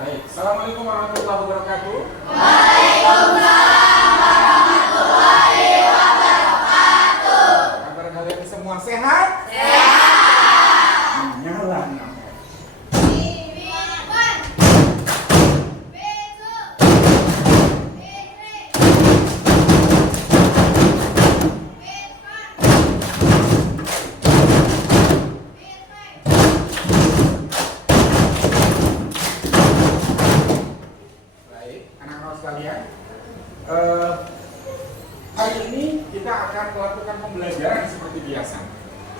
Baik, Assalamualaikum warahmatullahi wabarakatuh. Waalaikumsalam warahmatullahi wabarakatuh. Kabar kalian semua sehat? Sehat. Nyala. Sekalian, hari ini kita akan melakukan pembelajaran seperti biasa.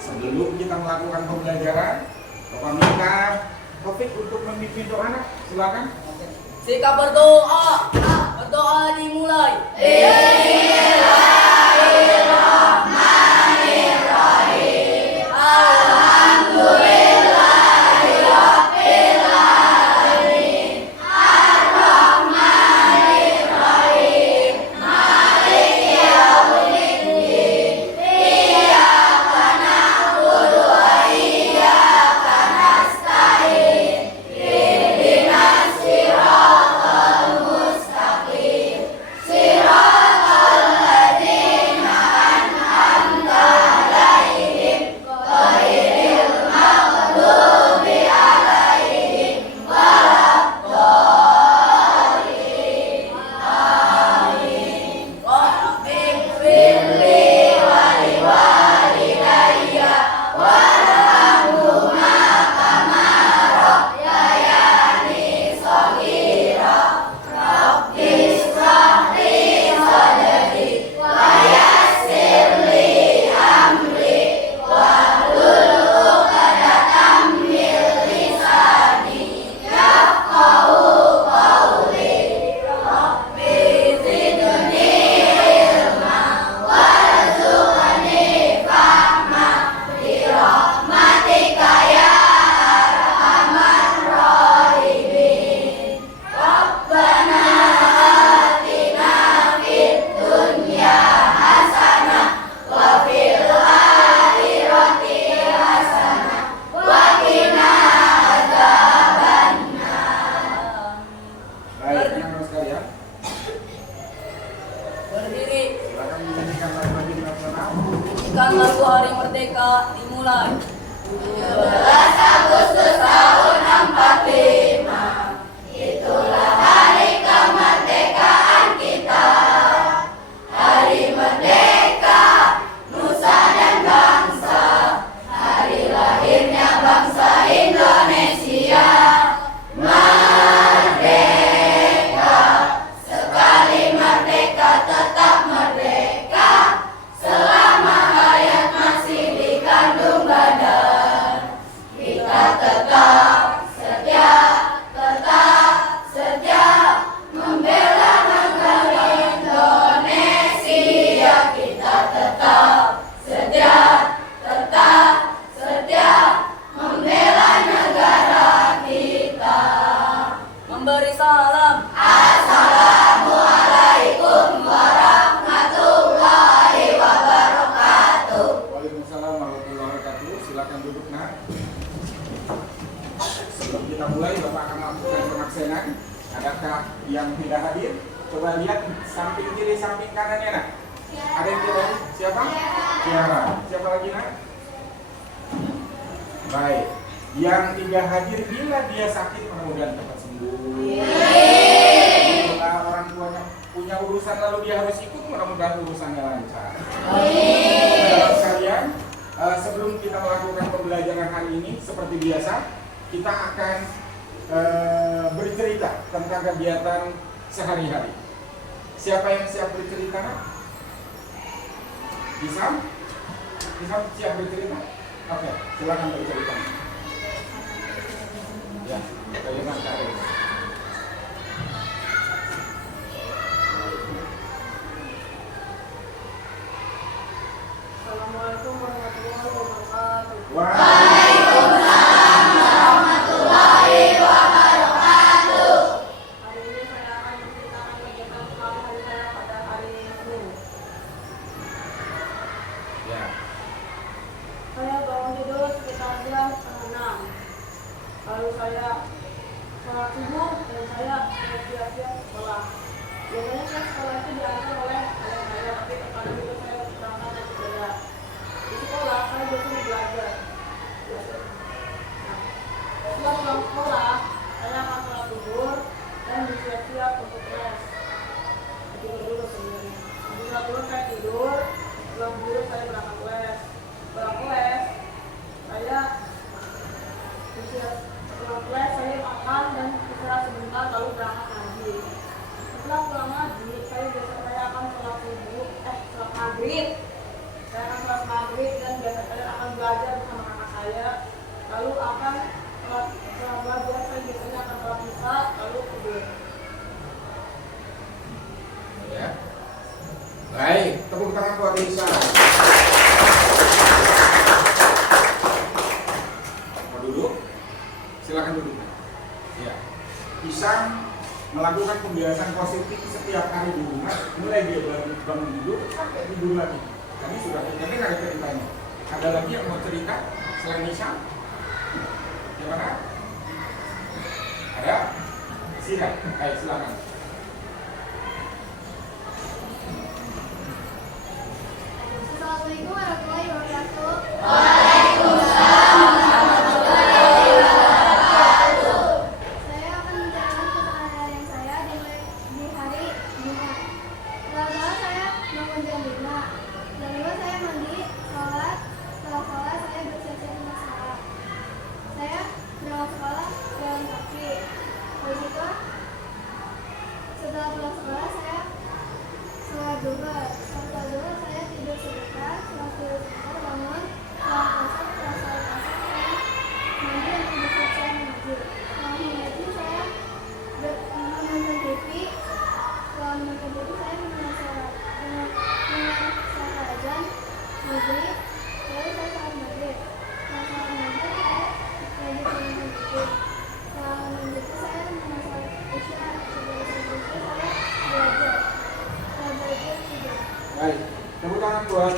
Sebelum kita melakukan pembelajaran, Bapak minta Taufik untuk memimpin doa anak. Silakan. Sikap berdoa. Berdoa dimulai. Bismillahirrahmanirrahim. Alhamdulillahirabbil alamin. Ar-Rahmanirrahim. Maliki yaumiddin. Iyyaka na'budu wa iyyaka nasta'in. Ihdinas siratal mustaqim. Siratal ladzina an'amta 'alaihim ghairil maghdubi 'alaihim waladdallin. Amin. Rabbighfirli wa liwalidayya warhamhuma kama rabbayani shaghira. Rabbi ishrah li sadri wa yassir li amri wahlul 'uqdatam min lisani yafqahu qawli. Rabbi zidni ilma warzuqni fahma birahmatika ya arhamar rahimin. Rabbana atina fid dunya hasanah wa fil akhirati hasanah wa qina adzabannar. Baik, anak-anak sekalian, Berdiri. silakan menyanyikan lagu nasional. Nyanyikan lagu Hari Merdeka dimulai. 17 Agustus tahun 45, itulah hari kemerdekaan kita. Hari merdeka, nusa dan bangsa, hari lahirnya bangsa Indonesia. Merdeka, sekali merdeka tetap merdeka, selama hayat masih dikandung badan. Kita tetap setia membela negara Indonesia. Kita tetap setia membela negara kita. Memberi salam. Assalamualaikum warahmatullahi wabarakatuh. Waalaikumsalam warahmatullahi wabarakatuh. Silakan duduk, nak. Sebelum kita mulai, Bapak akan melakukan pemaksenan. Adakah yang tidak hadir? Coba lihat samping kiri, samping kanannya, nak. Ada yang tidak hadir? Siapa? Tiara. Siapa lagi, nak? Baik. Yang tidak hadir bila dia sakit, mudah-mudahan cepat sembuh. Bila orang tuanya punya urusan lalu dia harus ikut, mudah-mudahan urusannya lancar. Saudara sekalian, sebelum kita melakukan pembelajaran hari ini, seperti biasa, kita akan bercerita tentang kegiatan sehari-hari. Siapa yang siap bercerita, nak? Bisa? Bisa siap bercerita? Oke, silakan bercerita. Ya, bagaimana Kak? Assalamualaikum warahmatullahi wabarakatuh. Waalaikumsalam warahmatullahi wabarakatuh. Hari ini saya akan menceritakan kegiatan sehari-hari saya pada hari Minggu. Ya. Saya bangun tidur sekitar jam 6. Lalu saya sholat subuh Indonesia. Mau duduk? Silakan duduk. Ya. Pisang melakukan pembiasaan positif setiap hari di rumah, mulai dia bangun tidur sampai tidur lagi. Kami sudah dengar ceritanya. Ada lagi yang mau cerita selain Isam? Gimana? Ada? Silakan. Ayo silakan. Assalamualaikum warahmatullahi wabarakatuh. Waalaikumsalam warahmatullahi wabarakatuh. Saya akan menceritakan keseharian saya di hari Jumat. Pertama saya bangun jam 5. Jam 5 saya mandi, sholat. Setelah sholat saya bersiap-siap untuk sekolah. Saya berangkat sekolah jalan kaki. Habis itu setelah pulang sekolah saya sholat duhur. Setelah duhur saya tidur sebentar. Setelah tidur sebentar bangun. Setelah masak, setelah sholat asar saya mandi untuk bersiap-siap mengaji. Setelah mengaji saya menonton TV. Setelah menonton TV saya mendengar suara azan maghrib. Lalu saya sholat maghrib. Setelah sholat maghrib saya lanjut menonton TV. Setelah menonton TV saya mendengar sholat isya. Setelah sholat isya saya belajar. Setelah belajar tidur. Baik, tepuk tangan buat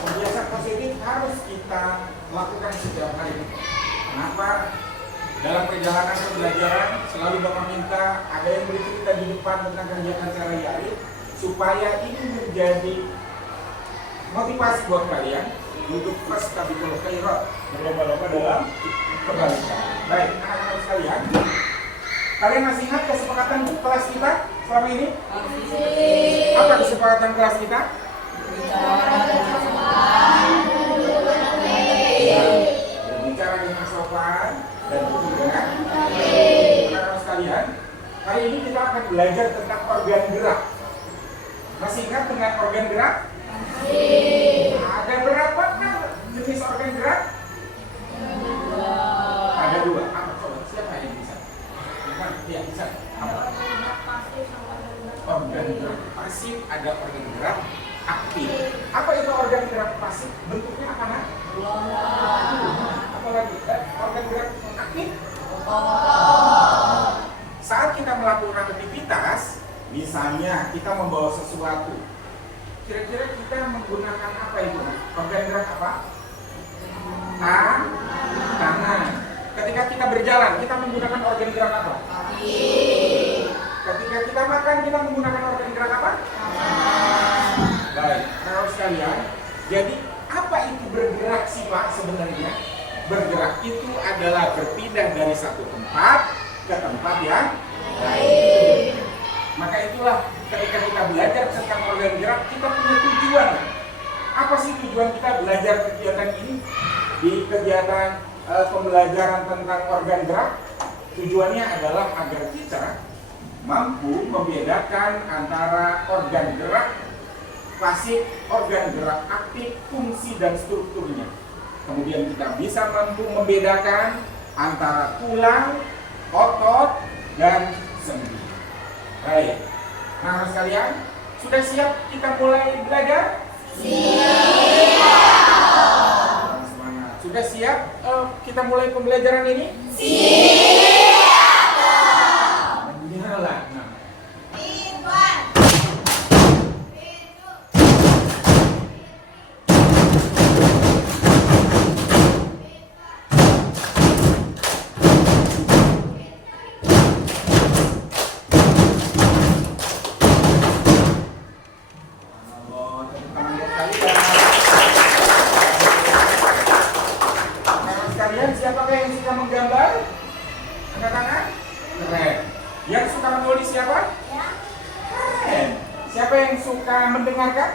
kebiasaan positif harus kita lakukan setiap hari. Kenapa? Dalam perjalanan pembelajaran selalu Bapak minta ada yang bercerita di depan tentang kegiatan sehari-hari supaya ini menjadi motivasi buat kalian untuk fastabiqul khairat, berlomba-lomba dalam kebaikan. Baik, anak-anak sekalian, kalian masih ingat kesepakatan kelas kita selama ini? Apa kesepakatan kelas kita? Berbicara dengan sopan dan duduk dengan baik. Anak-anak sekalian, hari ini kita akan belajar tentang organ gerak. Masih ingat dengan organ gerak? Ada berapa jenis organ gerak? Ada 2. Apa coba? Siapa yang bisa? Ya, bisa. Organ gerak pasif, ada organ gerak aktif. Apa itu organ gerak pasif? Bentuknya apa nak? Apa lagi? Organ gerak aktif? Saat kita melakukan aktivitas, misalnya kita membawa sesuatu, kira-kira kita menggunakan apa itu? Organ gerak apa? Tangan. Ketika kita berjalan, kita menggunakan organ gerak apa? Ketika kita makan, kita menggunakan organ gerak apa? Baik, kalau sekalian, jadi apa itu bergerak sih Pak sebenarnya? Bergerak itu adalah berpindah dari satu tempat ke tempat yang lain. Maka itulah ketika kita belajar tentang organ gerak, kita punya tujuan. Apa sih tujuan kita belajar kegiatan ini? Di kegiatan pembelajaran tentang organ gerak, tujuannya adalah agar kita mampu membedakan antara organ gerak pasif, organ gerak aktif, fungsi dan strukturnya. Kemudian kita bisa mampu membedakan antara tulang, otot, dan sendi. Baik, nah sekalian, sudah siap kita mulai belajar? Semangat. Sudah siap kita mulai pembelajaran ini? Menyala. Siapakah yang suka menggambar? Angkat tangan? Keren. Yang suka menulis siapa? Keren. Siapa yang suka mendengarkan?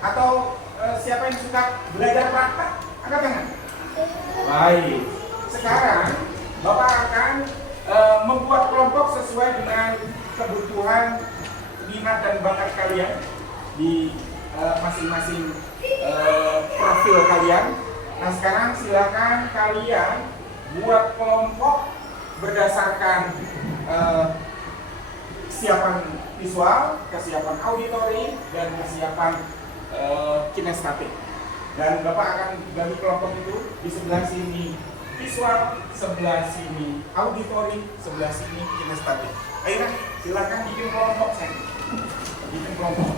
Atau siapa yang suka belajar praktek? Angkat tangan. Baik. Sekarang Bapak akan membuat kelompok sesuai dengan kebutuhan minat dan bakat kalian di masing-masing profil kalian. Nah sekarang silakan kalian buat kelompok berdasarkan kesiapan visual, kesiapan auditori, dan kesiapan kinestetik. Dan Bapak akan bagi kelompok itu di sebelah sini visual, sebelah sini auditori, sebelah sini kinestetik. Ayo silakan bikin kelompok saya. Bikin kelompok.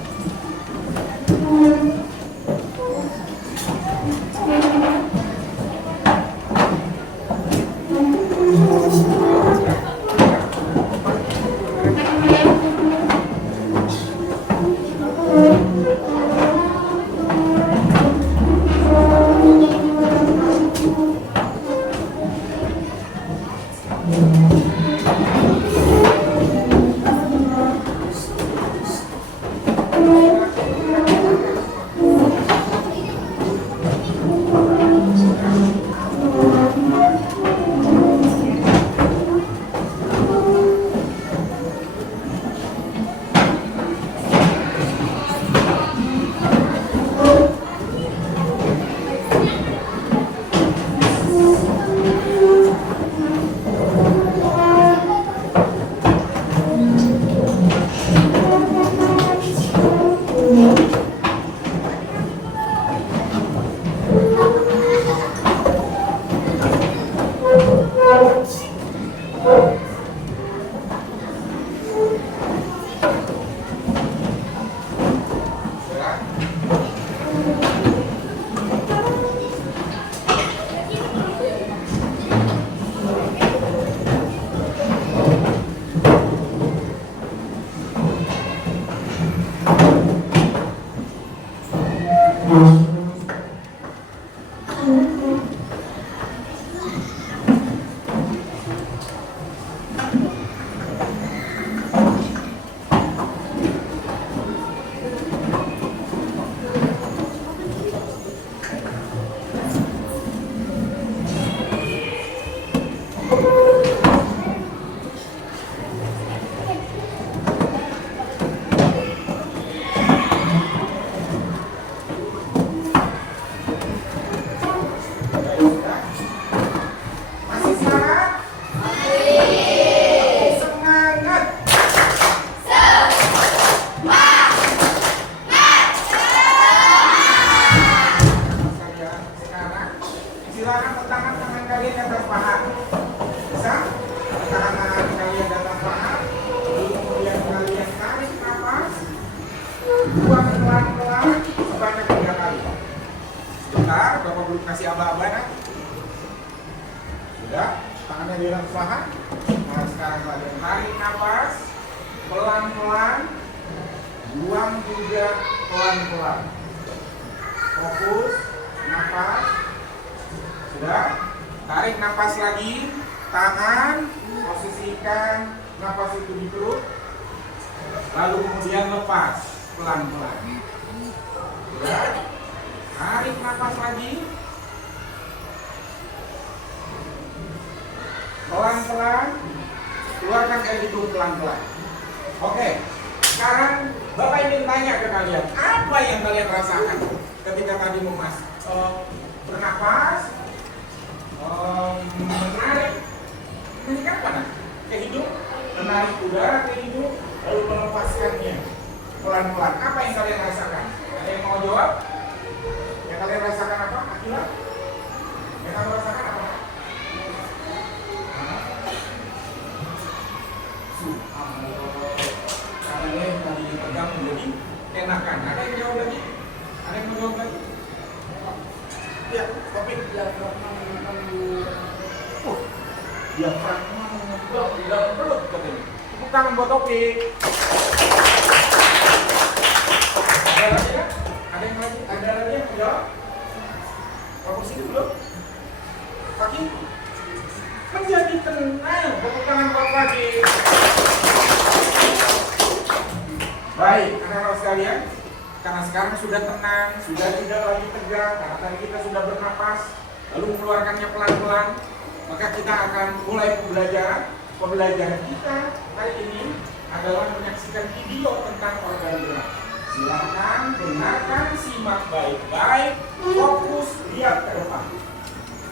Pembelajaran kita hari ini adalah menyaksikan video tentang organ gerak. Silakan dengarkan, simak baik-baik, fokus, lihat ke depan.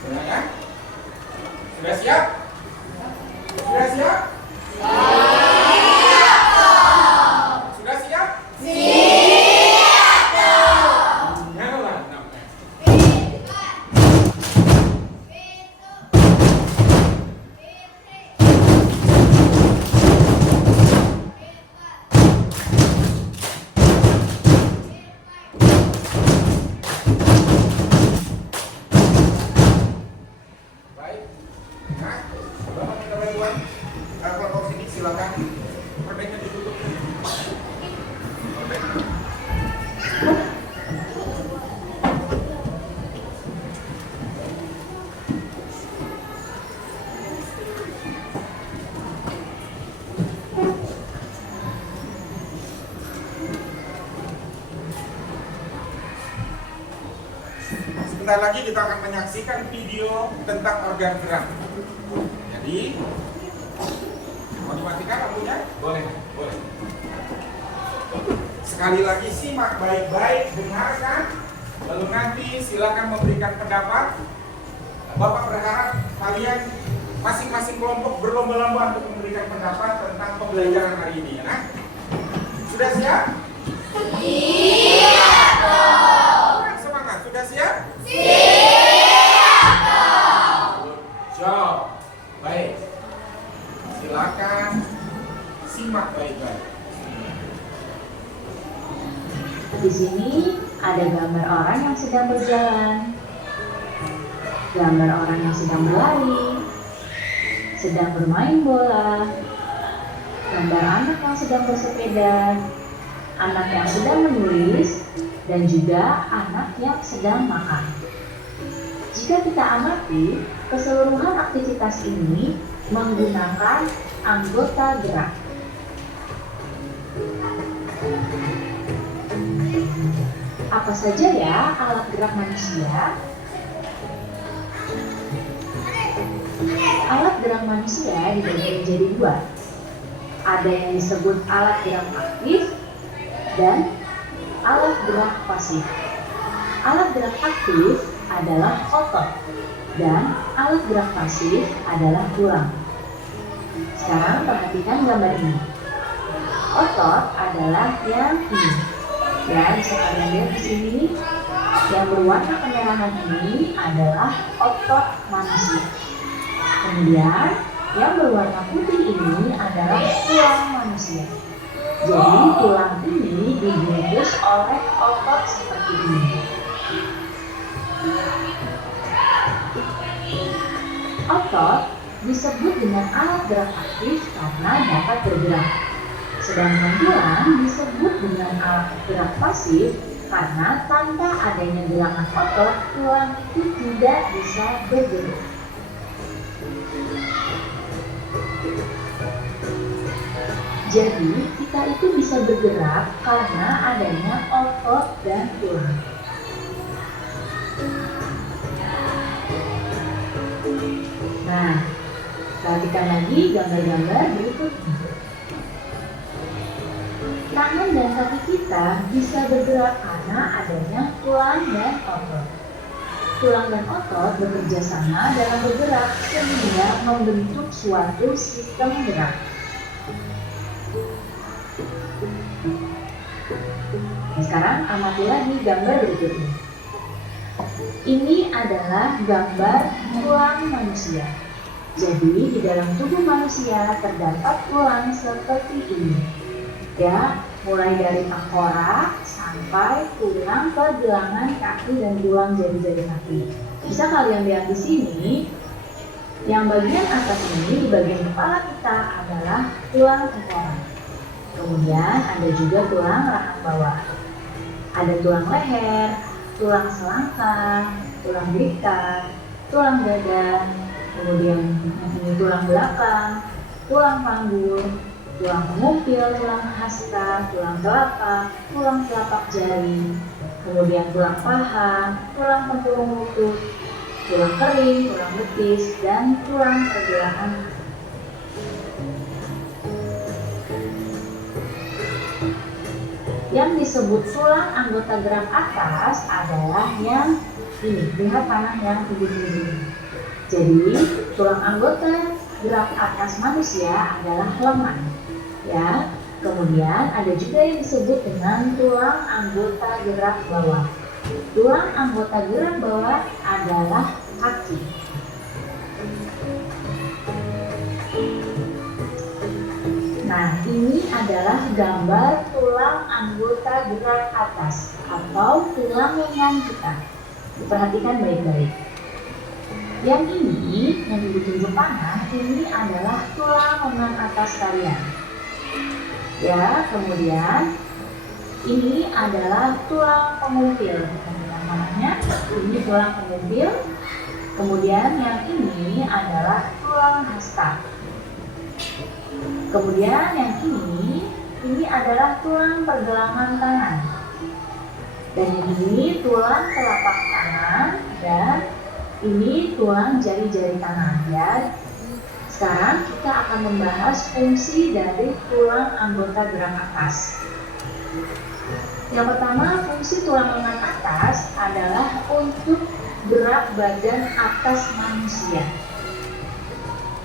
Benar ya? Sudah siap? Sudah siap? Siap. Sebentar lagi kita akan menyaksikan video tentang organ gerak. Jadi, mau dimatikan lampunya? Boleh, boleh. Sekali lagi simak baik-baik, dengarkan, lalu nanti silakan memberikan pendapat. Bapak berharap kalian masing-masing kelompok berlomba-lomba untuk memberikan pendapat tentang pembelajaran hari ini, ya. Nah, sudah siap? Siap, Kurang semangat, sudah siap? siap, Good job. Baik. Silakan simak baik-baik. Di sini ada gambar orang yang sedang berjalan, gambar orang yang sedang berlari, sedang bermain bola, gambar anak yang sedang bersepeda, anak yang sedang menulis, dan juga anak yang sedang makan. Jika kita amati, keseluruhan aktivitas ini menggunakan anggota gerak. Apa saja ya alat gerak manusia? Alat gerak manusia dibagi menjadi dua. Ada yang disebut alat gerak aktif dan alat gerak pasif. Alat gerak aktif adalah otot dan alat gerak pasif adalah tulang. Sekarang perhatikan gambar ini. Otot adalah yang ini. Ya, bisa kalian lihat di sini. Yang berwarna kemerahan ini adalah otot manusia. Kemudian yang berwarna putih ini adalah tulang manusia. Jadi tulang ini dibungkus oleh otot seperti ini. Otot disebut dengan alat gerak aktif karena dapat bergerak. Sedangkan tulang disebut dengan alat gerak pasif karena tanpa adanya gerakan otot, tulang itu tidak bisa bergerak. Jadi, kita itu bisa bergerak karena adanya otot dan tulang. Nah, perhatikan lagi gambar-gambar berikutnya. Tangan dan kaki kita bisa bergerak karena adanya tulang dan otot. Tulang dan otot bekerja sama dalam bergerak sehingga membentuk suatu sistem gerak. Sekarang amati lagi gambar berikutnya. Ini adalah gambar tulang manusia. Jadi di dalam tubuh manusia terdapat tulang seperti ini. Ya, mulai dari tengkorak sampai tulang pergelangan kaki dan tulang jari-jari kaki. Bisa kalian lihat di sini, yang bagian atas ini, di bagian kepala kita adalah tulang tengkorak. Kemudian ada juga tulang rahang bawah. Ada tulang leher, tulang selangkah, tulang berikat, tulang dada, kemudian ini tulang belakang, tulang panggul, tulang pengumpil, tulang hasta, tulang telapak, tulang telapak jari, kemudian tulang paha, tulang tempurung lutut, tulang kering, tulang betis, dan tulang pergelangan. Yang disebut tulang anggota gerak atas adalah yang ini, lihat tangan yang ujung-ujung. Jadi tulang anggota gerak atas manusia adalah lengan. Ya, kemudian ada juga yang disebut dengan tulang anggota gerak bawah. Tulang anggota gerak bawah adalah kaki. Nah, ini adalah gambar tulang anggota gerak atas atau tulang lengan kita. Diperhatikan baik-baik. Yang ini, yang ditunjuk panah, ini adalah tulang lengan atas kalian. Ya, kemudian ini adalah tulang pengumpil. Yang mananya? Ini tulang pengumpil. Kemudian yang ini adalah tulang hasta. Kemudian yang ini adalah tulang pergelangan tangan. Dan yang ini tulang telapak tangan. Dan ini tulang jari-jari tangan ya. Sekarang kita akan membahas fungsi dari tulang anggota gerak atas. Yang pertama, fungsi tulang lengan atas adalah untuk gerak badan atas manusia.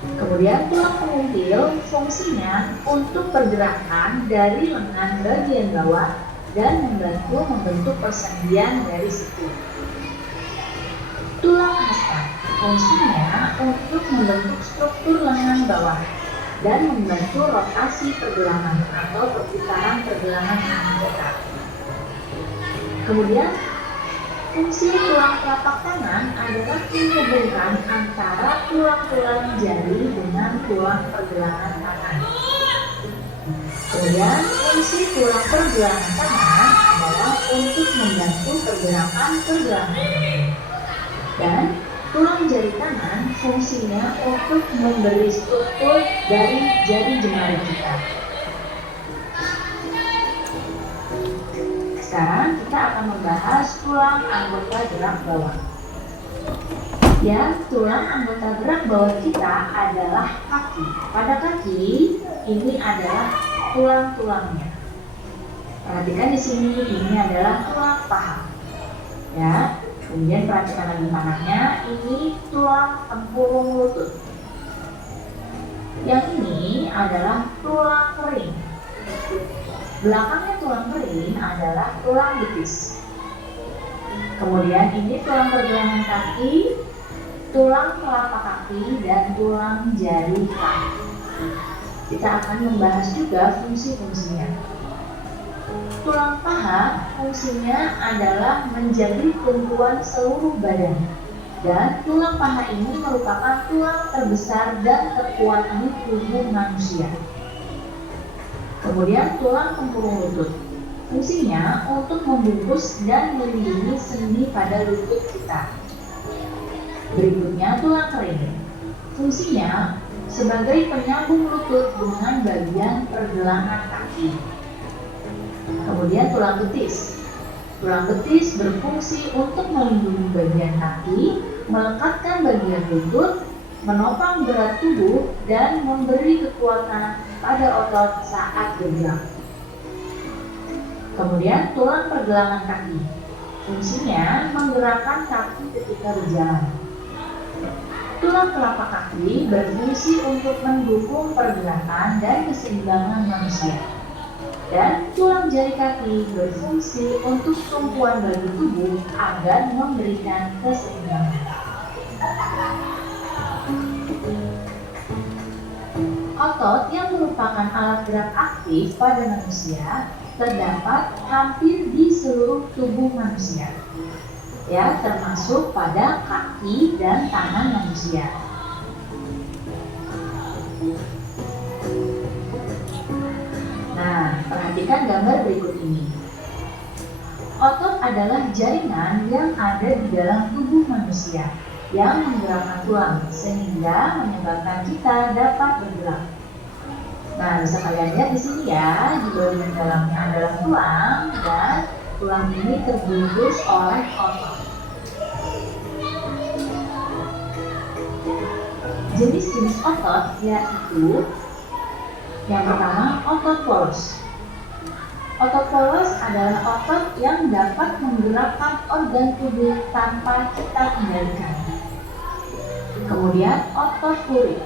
Kemudian tulang penguntil fungsinya untuk pergerakan dari lengan bagian bawah dan membantu membentuk persendian dari siku. Tulang hasta fungsinya untuk membentuk struktur lengan bawah dan membantu rotasi pergelangan atau perputaran pergelangan anggota. Kemudian, fungsi tulang telapak tangan adalah menghubungkan antara tulang-tulang jari dengan tulang pergelangan tangan. Kemudian, fungsi tulang pergelangan tangan adalah untuk membantu pergerakan pergelangan. Dan tulang jari tangan fungsinya untuk memberi struktur dari jari jemari kita. Sekarang kita akan membahas tulang anggota gerak bawah. Ya, tulang anggota gerak bawah kita adalah kaki. Pada kaki ini adalah tulang-tulangnya. Perhatikan di sini, ini adalah tulang paha. Ya. Kemudian perhatikan lagi panahnya, ini tulang tempurung lutut. Yang ini adalah tulang kering. Belakangnya tulang kering adalah tulang betis. Kemudian ini tulang pergelangan kaki, tulang telapak kaki, dan tulang jari kaki. Kita akan membahas juga fungsi-fungsinya. Tulang paha fungsinya adalah menjadi tumpuan seluruh badan, dan tulang paha ini merupakan tulang terbesar dan terkuat di tubuh manusia. Kemudian tulang tempurung lutut fungsinya untuk membungkus dan melindungi sendi pada lutut kita. Berikutnya tulang kering fungsinya sebagai penyambung lutut dengan bagian pergelangan kaki. Kemudian tulang betis. Tulang betis berfungsi untuk melindungi bagian kaki, melekatkan bagian lutut, menopang berat tubuh, dan memberi kekuatan pada otot saat bergerak. Kemudian tulang pergelangan kaki. Fungsinya menggerakkan kaki ketika berjalan. Tulang telapak kaki berfungsi untuk mendukung pergerakan dan keseimbangan manusia. Dan tulang jari kaki berfungsi untuk tumpuan bagi tubuh agar memberikan keseimbangan. Otot yang merupakan alat gerak aktif pada manusia terdapat hampir di seluruh tubuh manusia, ya, termasuk pada kaki dan tangan manusia. Nah, perhatikan gambar berikut ini. Otot adalah jaringan yang ada di dalam tubuh manusia yang menggerakkan tulang sehingga menyebabkan kita dapat bergerak. Nah, bisa kalian lihat di sini ya, di bagian dalamnya adalah tulang dan tulang ini terbungkus oleh otot. Jenis-jenis otot yaitu yang pertama, otot polos. Otot polos adalah otot yang dapat menggerakkan organ tubuh tanpa kita kendalikan. Kemudian, otot lurik.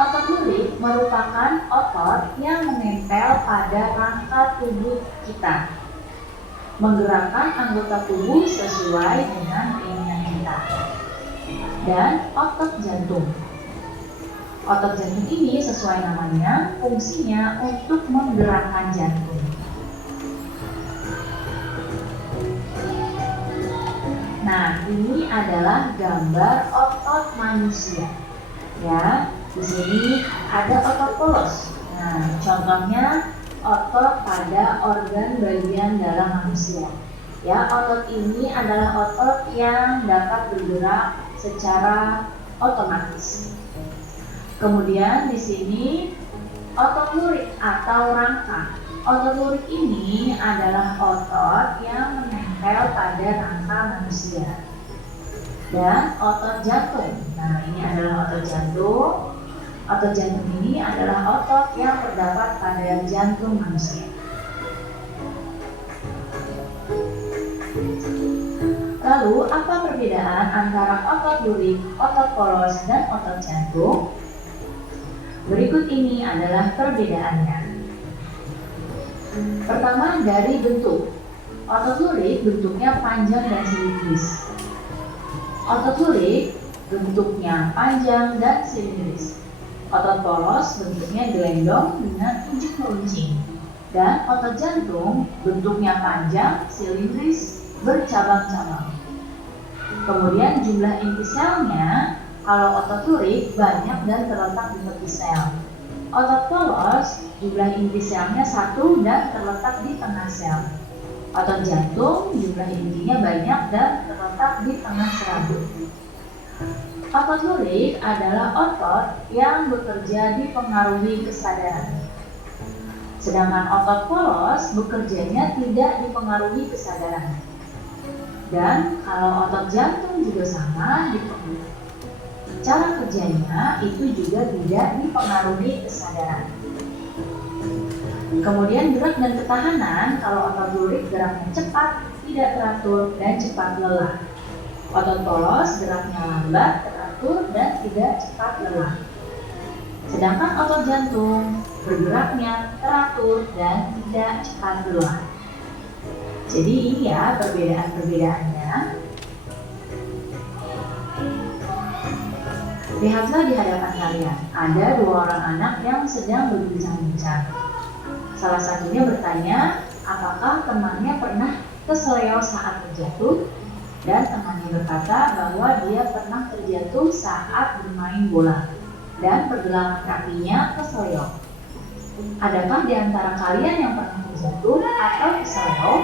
Otot lurik merupakan otot yang menempel pada rangka tubuh kita, menggerakkan anggota tubuh sesuai dengan keinginan kita. Dan otot jantung. Otot jantung ini sesuai namanya, fungsinya untuk menggerakkan jantung. Nah, ini adalah gambar otot manusia. Ya, di sini ada otot polos. Nah, contohnya otot pada organ bagian dalam manusia. Ya, otot ini adalah otot yang dapat bergerak secara otomatis. Kemudian di sini otot lurik atau rangka. Otot lurik ini adalah otot yang menempel pada rangka manusia. dan otot jantung. Nah, ini adalah otot jantung. Otot jantung ini adalah otot yang terdapat pada jantung manusia. Lalu, apa perbedaan antara otot lurik, otot polos, dan otot jantung? Berikut ini adalah perbedaannya. Pertama, dari bentuk. Otot lurik bentuknya panjang dan silindris. Otot lurik bentuknya panjang dan silindris. Otot polos bentuknya gelendong dengan ujung meruncing. Dan otot jantung bentuknya panjang, silindris, bercabang-cabang. Kemudian jumlah inti selnya, kalau otot lurik banyak dan terletak di tepi sel. Otot polos jumlah inti selnya 1 dan terletak di tengah sel. Otot jantung jumlah intinya banyak dan terletak di tengah serabut. Otot lurik adalah otot yang bekerja dipengaruhi kesadaran. Sedangkan otot polos bekerjanya tidak dipengaruhi kesadaran. Dan kalau otot jantung juga sama, cara kerjanya itu juga tidak dipengaruhi kesadaran. Kemudian gerak dan ketahanan, kalau otot lurik geraknya cepat, tidak teratur, dan cepat lelah. Otot polos geraknya lambat, teratur, dan tidak cepat lelah. Sedangkan otot jantung bergeraknya teratur dan tidak cepat lelah. Jadi ini ya perbedaan-perbedaannya. Lihatlah di hadapan kalian, ada 2 orang anak yang sedang berbincang-bincang. Salah satunya bertanya, apakah temannya pernah keseleo saat terjatuh? Dan temannya berkata bahwa dia pernah terjatuh saat bermain bola dan pergelangan kakinya keseleo. Adakah di antara kalian yang pernah terjatuh atau keseleo?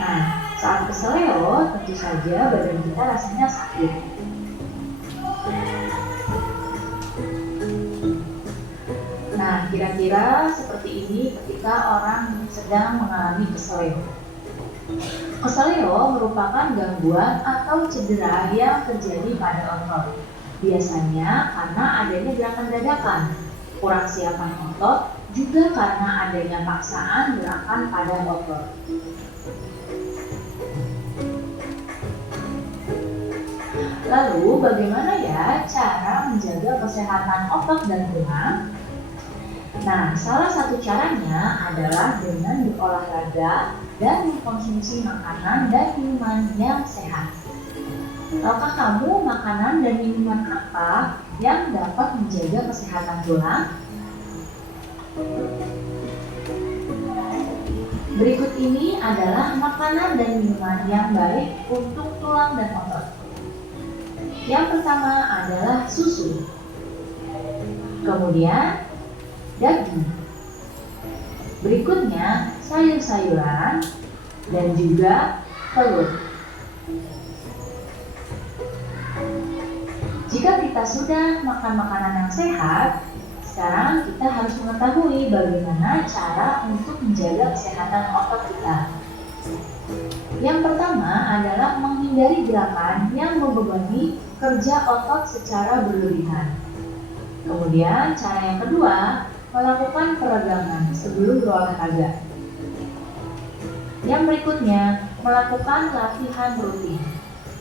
Nah, saat keseleo tentu saja badan kita rasanya sakit. Nah, kira-kira seperti ini ketika orang sedang mengalami keseleo. Keseleo merupakan gangguan atau cedera yang terjadi pada otot. Biasanya karena adanya gerakan dadakan, kurang siapan otot, juga karena adanya paksaan gerakan pada otot. Lalu bagaimana ya cara menjaga kesehatan otot dan tulang? Nah, salah satu caranya adalah dengan berolahraga dan mengkonsumsi makanan dan minuman yang sehat. Tahukah kamu makanan dan minuman apa yang dapat menjaga kesehatan tulang? Berikut ini adalah makanan dan minuman yang baik untuk tulang dan otot. Yang pertama adalah susu, kemudian daging, berikutnya sayur-sayuran, dan juga telur. Jika kita sudah makan makanan yang sehat, sekarang kita harus mengetahui bagaimana cara untuk menjaga kesehatan otot kita. Yang pertama adalah menghindari gerakan yang membebani kerja otot secara berlebihan. Kemudian cara yang kedua, melakukan peregangan sebelum berolahraga. Yang berikutnya, melakukan latihan rutin.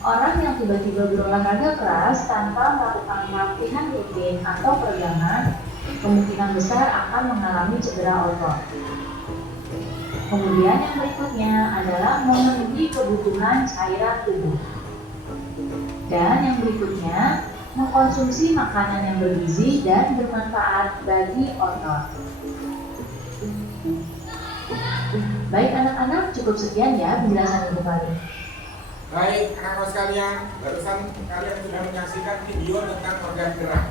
Orang yang tiba-tiba berolahraga keras tanpa melakukan latihan rutin atau peregangan, kemungkinan besar akan mengalami cedera otot. Kemudian yang berikutnya adalah memenuhi kebutuhan cairan tubuh. Dan yang berikutnya, mengkonsumsi makanan yang bergizi dan bermanfaat bagi otot. Baik anak-anak, cukup sekian ya penjelasan Ibu kali. Baik anak-anak sekalian, barusan kalian sudah menyaksikan video tentang organ gerak.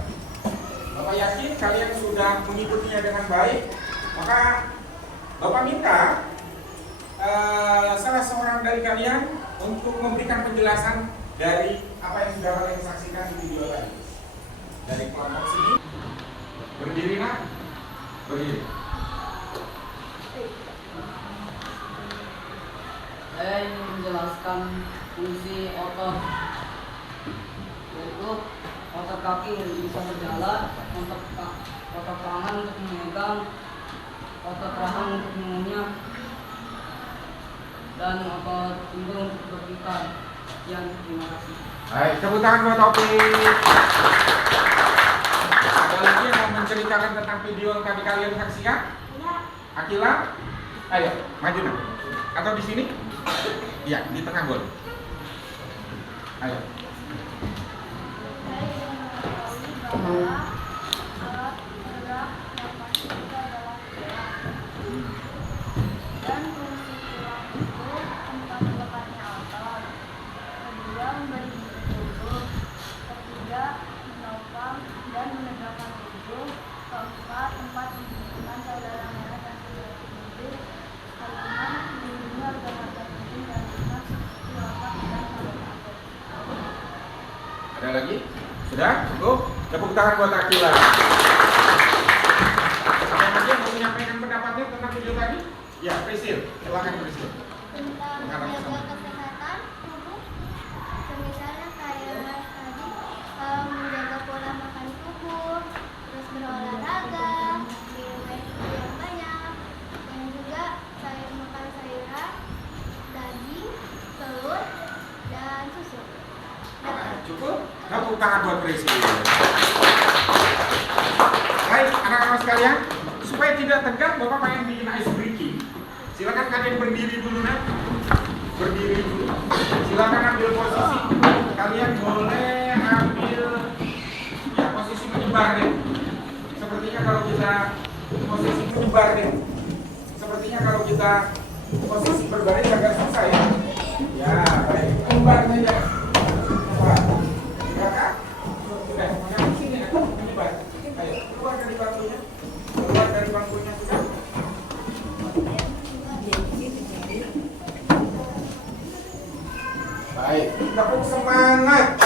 Bapak yakin kalian sudah mengikutinya dengan baik. Maka Bapak minta salah seorang dari kalian untuk memberikan penjelasan dari apa yang sudah kalian saksikan di video tadi. Dari kelompok sini, berdiri nak, berdiri. Saya ingin menjelaskan fungsi otot. kaki bisa berjalan, otot tangan untuk memegang, otot rahang untuk mengunyah, dan otot hidung untuk berbicara. Sekian, terima kasih. Baik, tepuk tangan buat Taufik. Ada lagi yang mau menceritakan tentang video yang tadi kalian saksikan? Iya. Akila, ayo maju dulu. Atau di sini? Iya, di tengah boleh. Ayo. Saya ingin mengetahui bahwa alat gerak dapat juga adalah tulang. Dan fungsi tulang itu tempat lekatnya otot. Kedua, memberi tubuh. Ketiga, menopang dan menegakkan tubuh. Keempat, tempat menghubungkan saudara merah dan saudara tubuh. Kelima, melindungi organ-organ penting dan lunak seperti otak dan paru-paru. Ada lagi? Sudah? Cukup? Tepuk tangan buat Akila. Ada lagi yang mau menyampaikan pendapatnya tentang video tadi? Ya, Prisil. Silakan Prisil. Tentang menjaga kesehatan tubuh, misalnya kayak tadi menjaga pola makan tubuh, terus berolahraga, minum air putih yang banyak, dan juga makan sayuran, daging, telur, dan susu. Nah, cukup? Tepuk tangan buat Prisil. Baik, anak-anak sekalian, supaya tidak tegang, Bapak pengen bikin ice breaking. Silakan kalian berdiri dulu, nak. Berdiri dulu. Silakan ambil posisi. Kalian boleh ambil ya posisi menyebar deh. Sepertinya kalau kita posisi menyebar deh. Sepertinya kalau kita posisi berbaris agak susah ya. Ya, baik. Menyebar saja. Menyebar. Ya kan? Sudah. Mana sini nak? Menyebar. Ayo, keluar dari bangkunya. Keluar dari bangkunya sudah. Baik, tepuk semangat.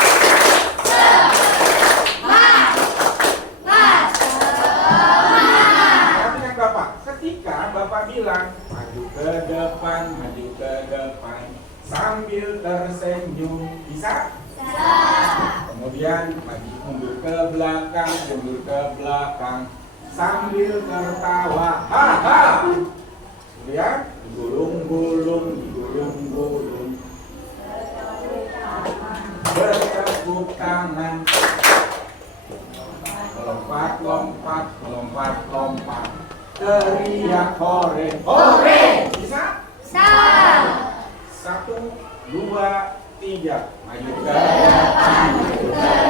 Perhatikan Bapak, ketika Bapak bilang maju ke depan sambil tersenyum, bisa? Kemudian maju mundur ke belakang sambil tertawa, ha. Kemudian gulung-gulung, bertepuk tangan, lompat, teriak hore, bisa? Satu, dua, tiga, maju ke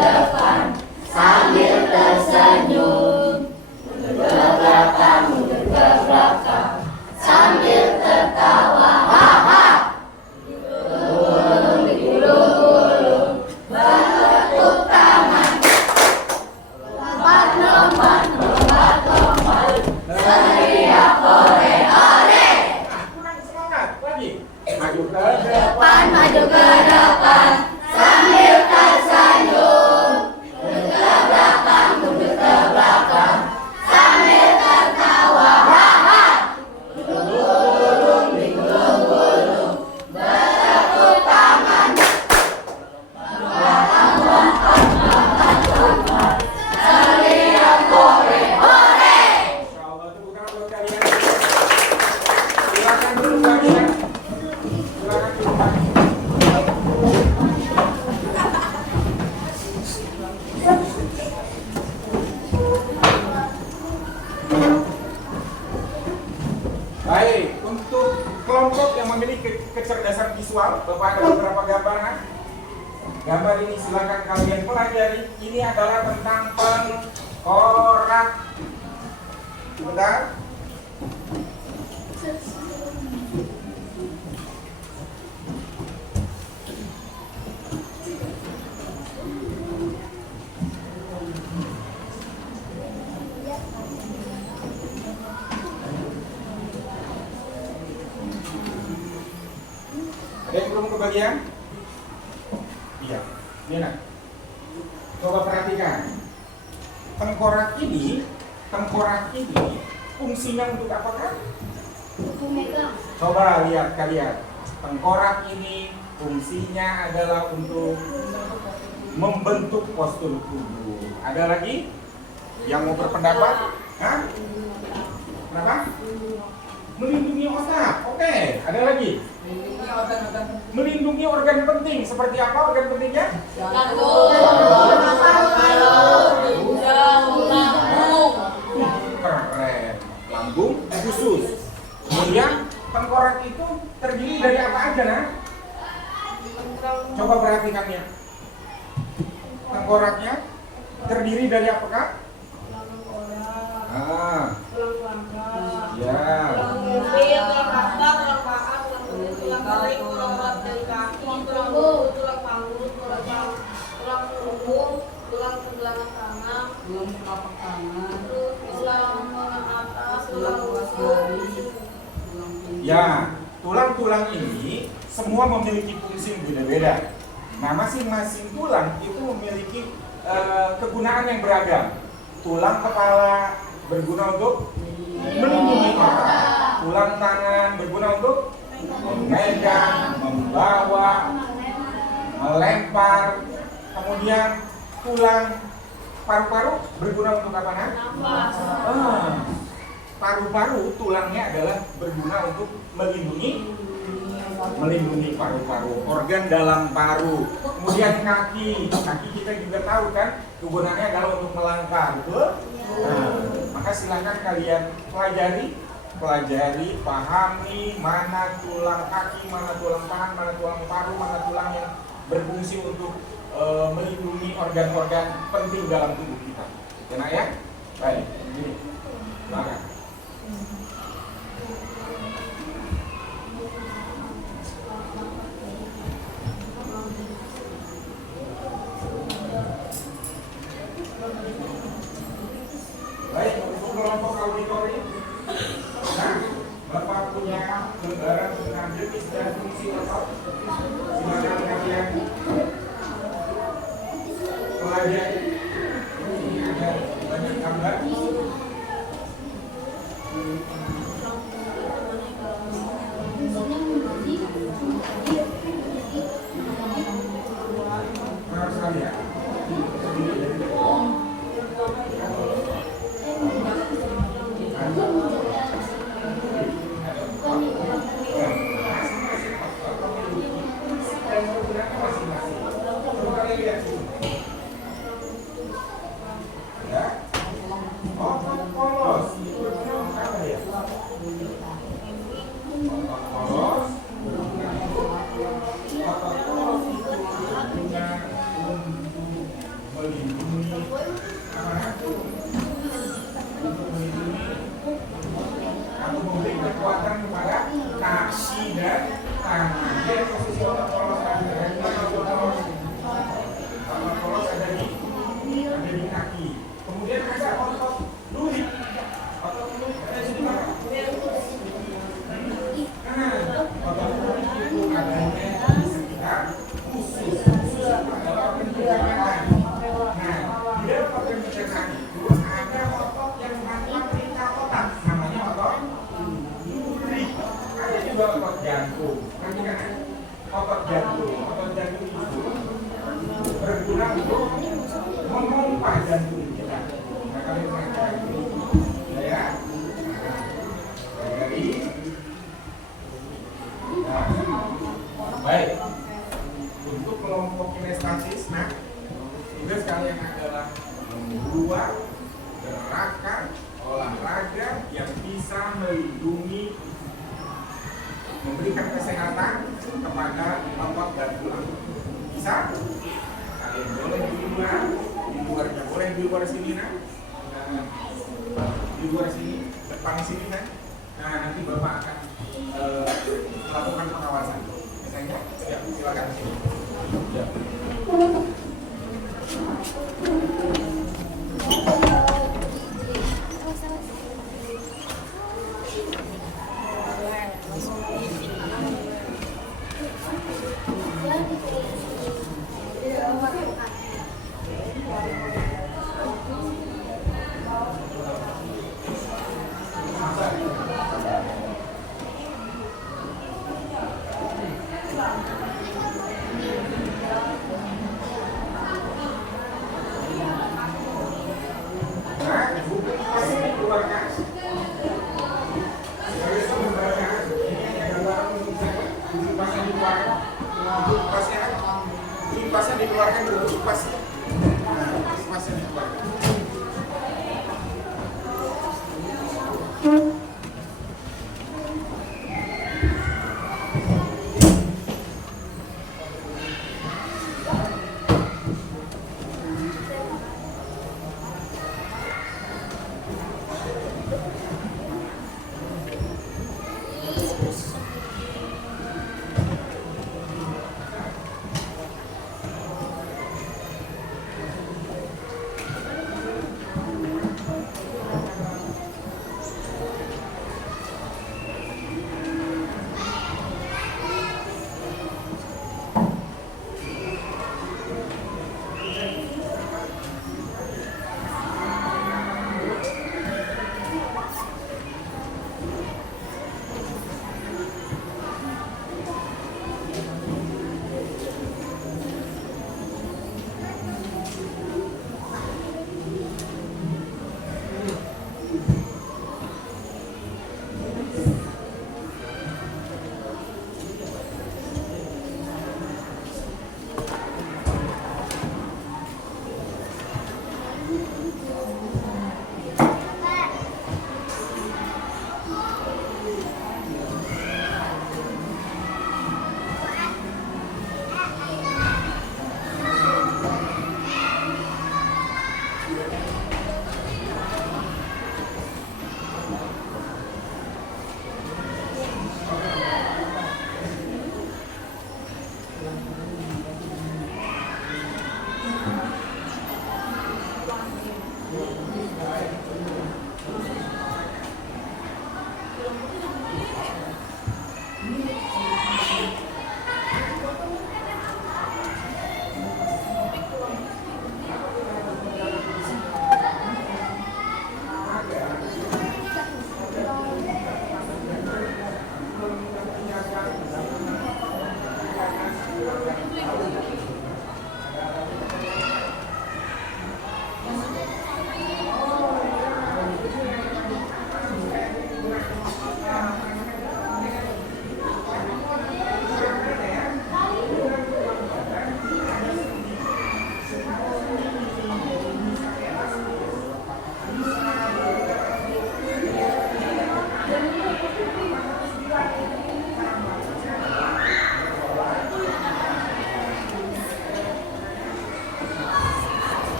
depan, sambil tersenyum, mundur ke belakang, sambil tertawa, ha. Bertepuk tangan, lompat, teriak hore. Kurang semangat lagi. Maju ke depan, sambil tersenyum, mundur ke belakang, sambil tertawa, ha. Digulung, bertepuk tangan, teriak hore. Insyaallah, tepuk tangan buat kalian. Silakan dulu kalian. Silakan dulu. Baik, untuk kelompok yang memiliki kecerdasan visual, Bapak ada beberapa gambaran. Gambar ini silakan kalian pelajari. Ini adalah tentang tengkorak. Sebentar. Ada yang belum kebagian? Iya, ini nak. Coba perhatikan. Tengkorak ini fungsinya untuk apa kan? Untuk megang. Coba lihat kalian. Tengkorak ini fungsinya adalah untuk membentuk postur tubuh. Ada lagi yang mau berpendapat? Hah? Kenapa? Melindungi otak. Oke, ada lagi? Melindungi organ penting. Seperti apa organ pentingnya? Keren. Lambung, usus. Kemudian tengkorak itu terdiri dari apa aja, nah? Coba perhatikannya. Tengkoraknya terdiri dari apa, Kak? Ya. Ya, tulang-tulang ini semua memiliki fungsi yang beda-beda. Nah, masing-masing tulang itu memiliki kegunaan yang beragam. Tulang kepala berguna untuk melindungi otak. Tulang tangan berguna untuk memegang, membawa, melempar. Kemudian tulang paru-paru berguna untuk apa, Nak? Paru-paru tulangnya adalah berguna untuk melindungi paru-paru, organ dalam paru. Kemudian kaki kita juga tahu kan kegunaannya adalah untuk melangkah, betul? Nah, maka silahkan kalian pelajari, pahami mana tulang kaki, mana tulang tangan, mana tulang paru, mana tulang yang berfungsi untuk melindungi organ-organ penting dalam tubuh kita. Enak ya? Baik, ini. Silakan. Baik, untuk kelompok auditori, nah, Bapak punya lembaran tentang jenis dan fungsi otot. Silakan kalian pelajari. Ini ada banyak gambar. Harus kalian. Baik, untuk kelompok kinestasis, nah, tugas kalian adalah membuat gerakan olahraga yang bisa melindungi, memberikan kesehatan kepada otot dan tulang. Bisa? Kalian boleh di luarnya boleh di luar sini, nah, di luar sini, depan sini, kan. Nah, nanti Bapak akan melakukan pengawasan. Ya, silakan. Ya.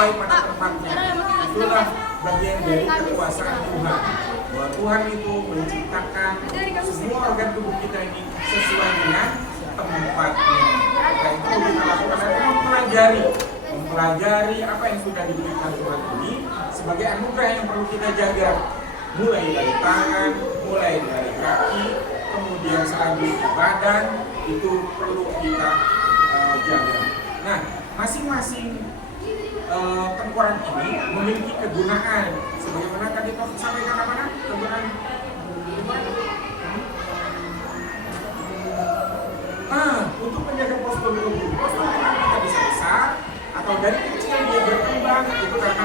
sesuai pada tempatnya. Itulah bagian dari kekuasaan Tuhan. Bahwa Tuhan itu menciptakan semua organ tubuh kita ini sesuai dengan tempatnya. Nah, itu kita lakukan adalah mempelajari apa yang sudah diberikan Tuhan ini sebagai anugerah yang perlu kita jaga. Mulai dari tangan, mulai dari kaki, kemudian selanjutnya badan, itu perlu kita jaga. Nah, masing-masing tengkorak ini memiliki kegunaan. Sebagaimana tadi Pak sampaikan apa? Kegunaan. Untuk menjaga postur tubuh. Postur tubuh kita bisa besar atau dari kecil dia berkembang itu karena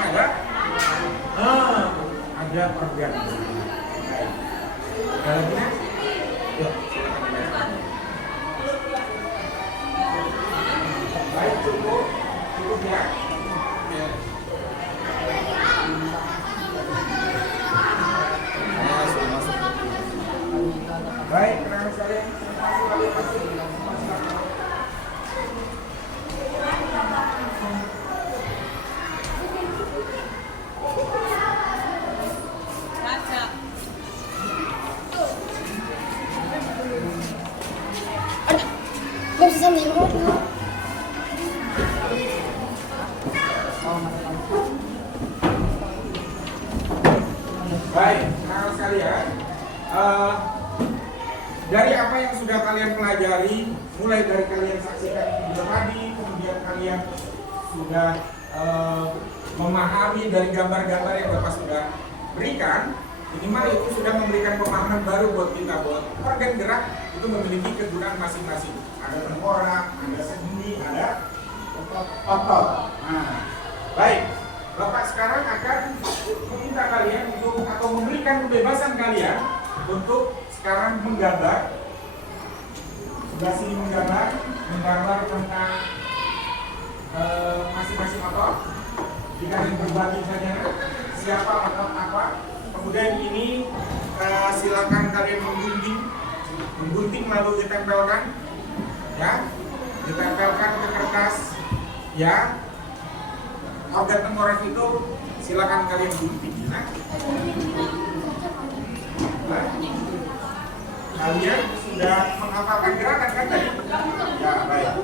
ada organ. Ada lagi ya? Yuk, silakan. Baik, cukup ya. Baik, rekan sekalian. Baik, rekan sekalian. Dari apa yang sudah kalian pelajari, mulai dari kalian saksikan video tadi, kemudian kalian sudah memahami dari gambar-gambar yang Bapak sudah berikan, minimal itu sudah memberikan pemahaman baru buat kita bahwa organ gerak itu memiliki kegunaan masing-masing. Ada tengkorak, ada sendi, ada otot. Nah, baik. Bapak sekarang akan meminta kalian untuk atau memberikan kebebasan kalian untuk sekarang menggambar. Sebelah sini menggambar tentang masing-masing otot. Jika yang berbagi saja siapa otot apa. Kemudian ini silakan kalian menggunting lalu ditempelkan, ya, ditempelkan ke kertas, ya. Organ tengkorak itu silakan kalian gunting. Nah, kalian sudah menghafalkan gerakan kan tadi? Ya, baik.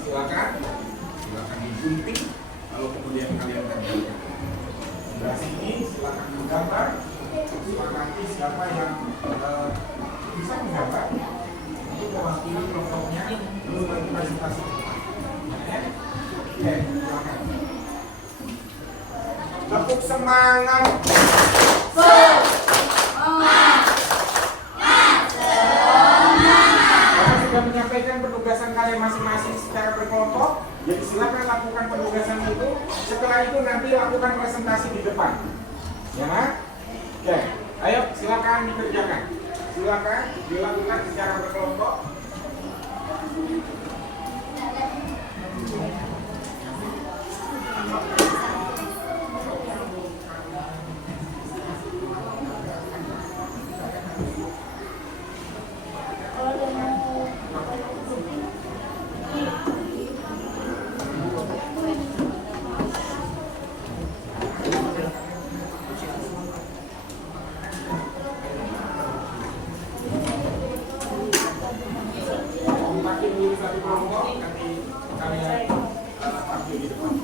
Silakan digunting, lalu kemudian kalian tempelkan. Sebelah sini silakan menggambar. Sepakati siapa yang bisa menggambar untuk mewakili kelompoknya untuk berpresentasi. Oke, silakan. Tepuk semangat. Sudah menyampaikan penugasan kalian masing-masing secara berkelompok, jadi silakan lakukan penugasan itu. Setelah itu nanti lakukan presentasi di depan, ya. Oke, ayo silakan dikerjakan. Silakan dilakukan secara berkelompok. Makin dulu satu kelompok, nanti kalian maju di depan.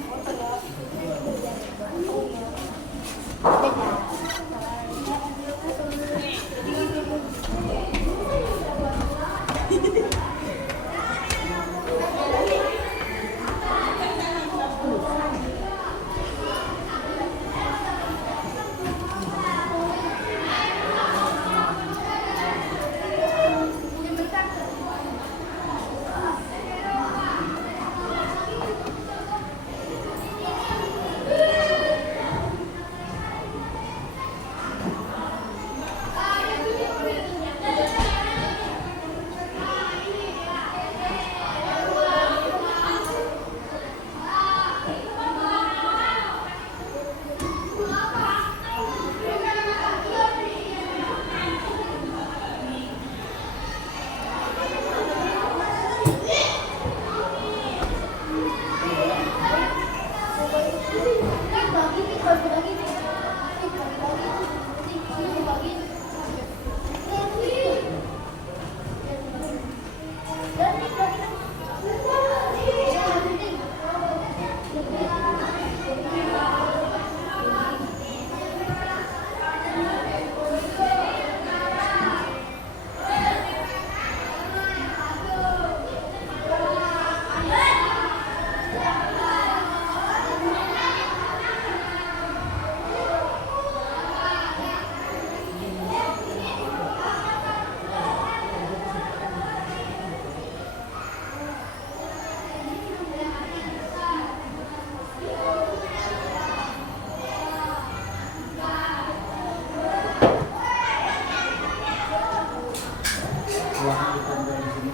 Silahkan ditempel di sini.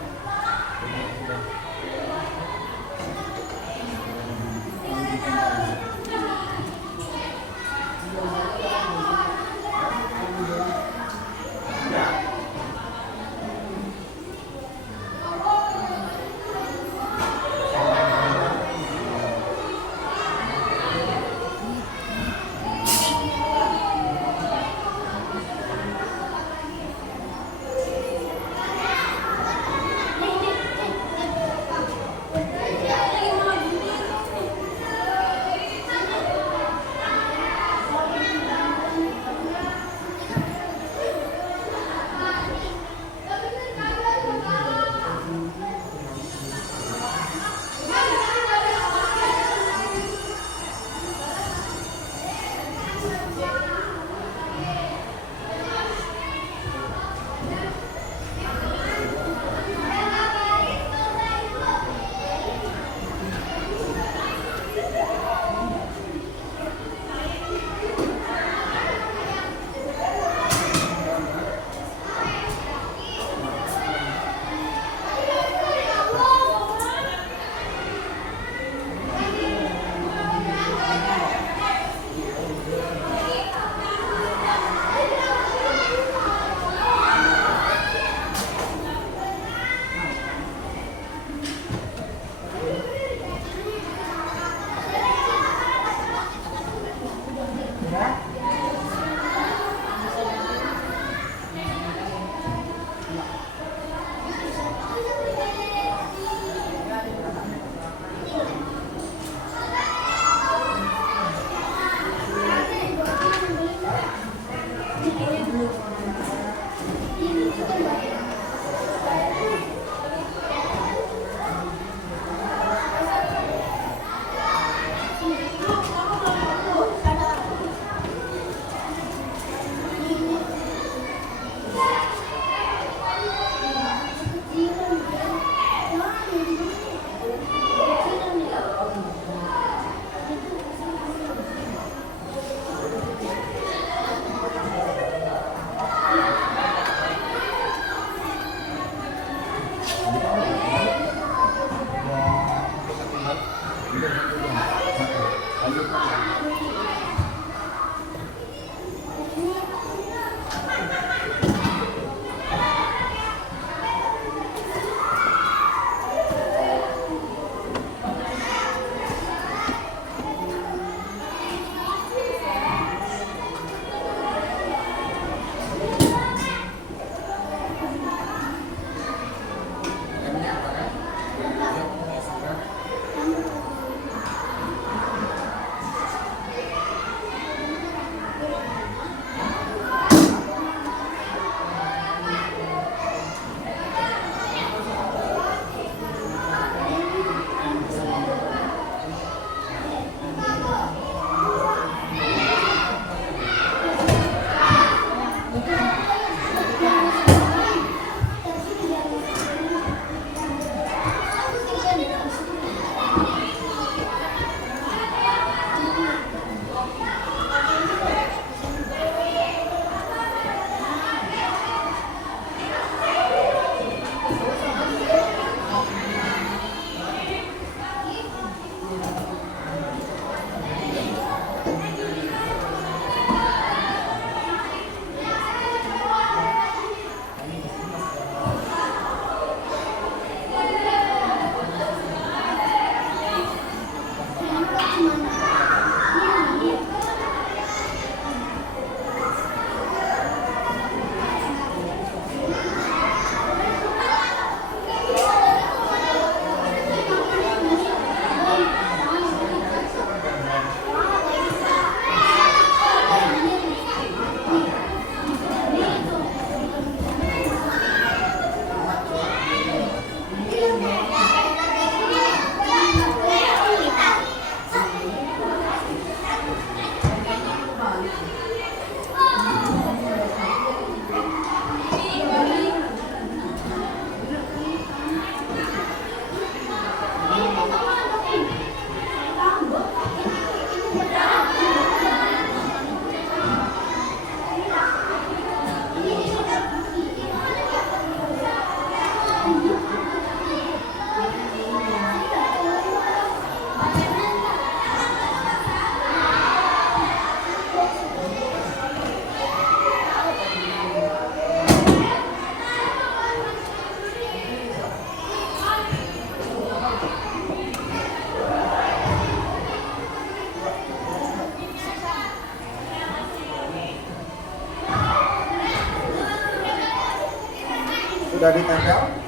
Sudah ditempel?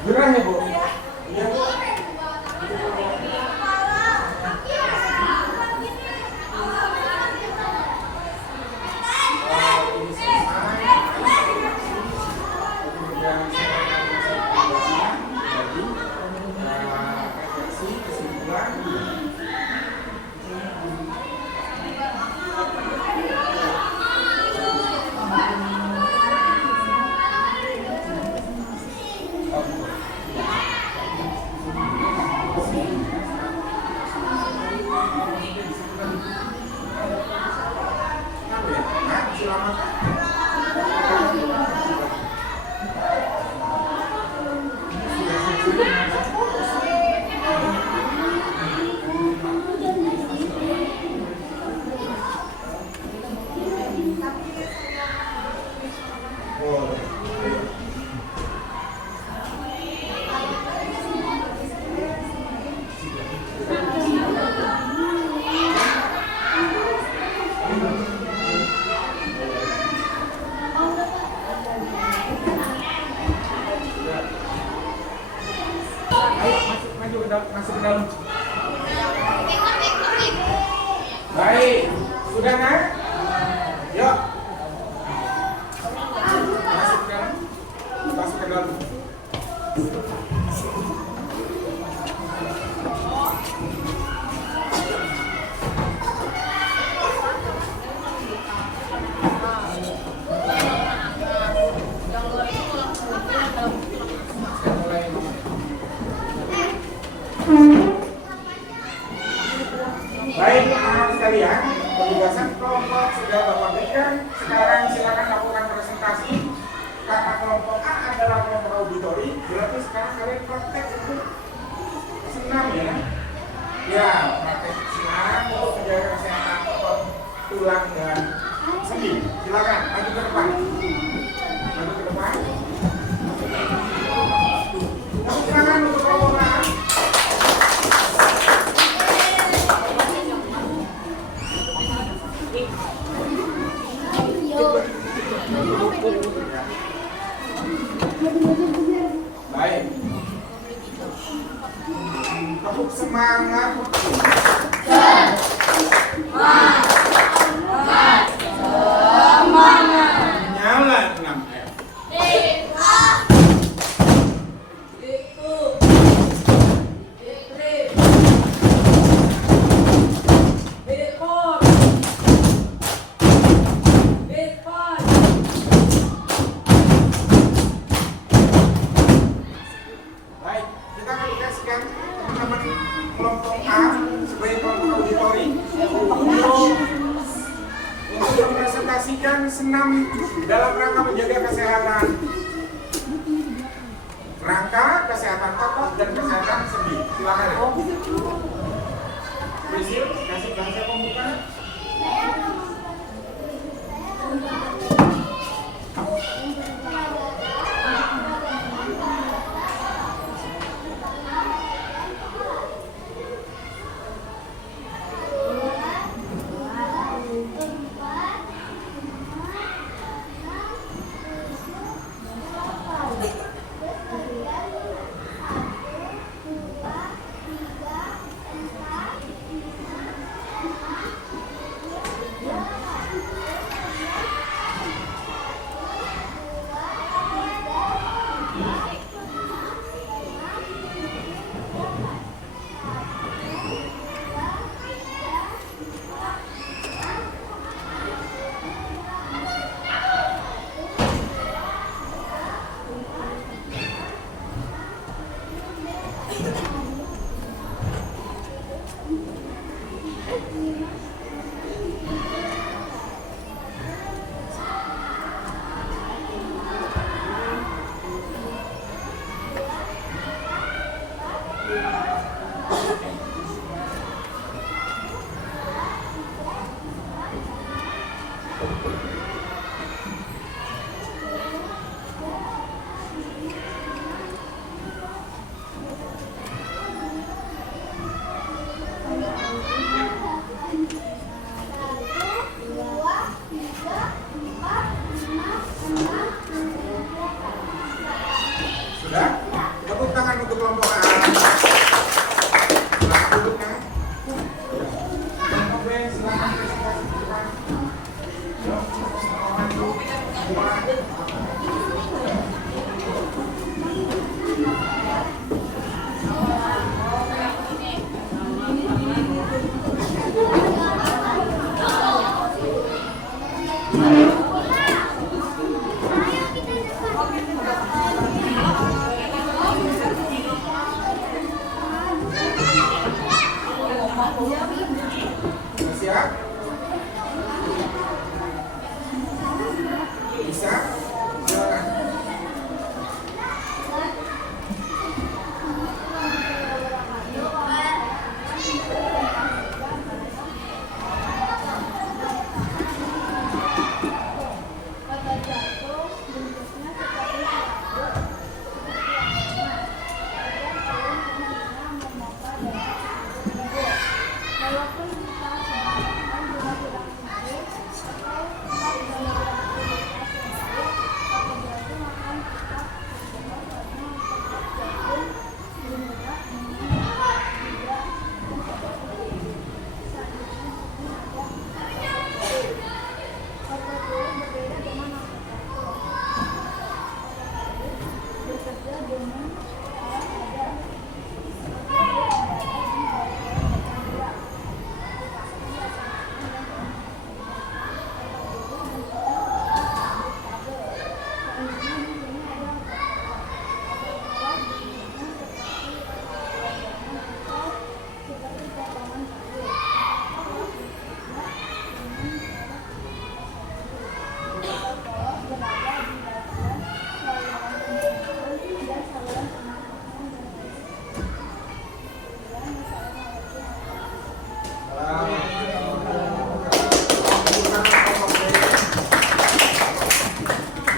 Gerah ya Bu? Iya Bu. Ini selesai. Kemudian jadi refleksi kesimpulan. Masuk ke dalam. Baik, sudah nak? Yuk. Masuk ke dalam. Masuk ke dalam. Baik, anak-anak sekalian, penugasan kelompok sudah Bapak berikan. Sekarang silakan lakukan presentasi. Karena kelompok A adalah kelompok auditori, berarti sekarang kalian praktek untuk senam ya. Ya, praktek senam untuk menjaga kesehatan otot, tulang dan sendi. Silakan maju ke depan. Maju ke depan. Tepuk tangan untuk kelompok A. Baik. Tepuk semangat. Nyala 6M. Baik, kita aplikasikan teman-teman kelompok A sebagai kelompok auditori untuk mempresentasikan senam dalam rangka menjaga kesehatan kesehatan otot dan kesehatan sendi. Silakan ya. Prisil, kasih bahasa pembuka.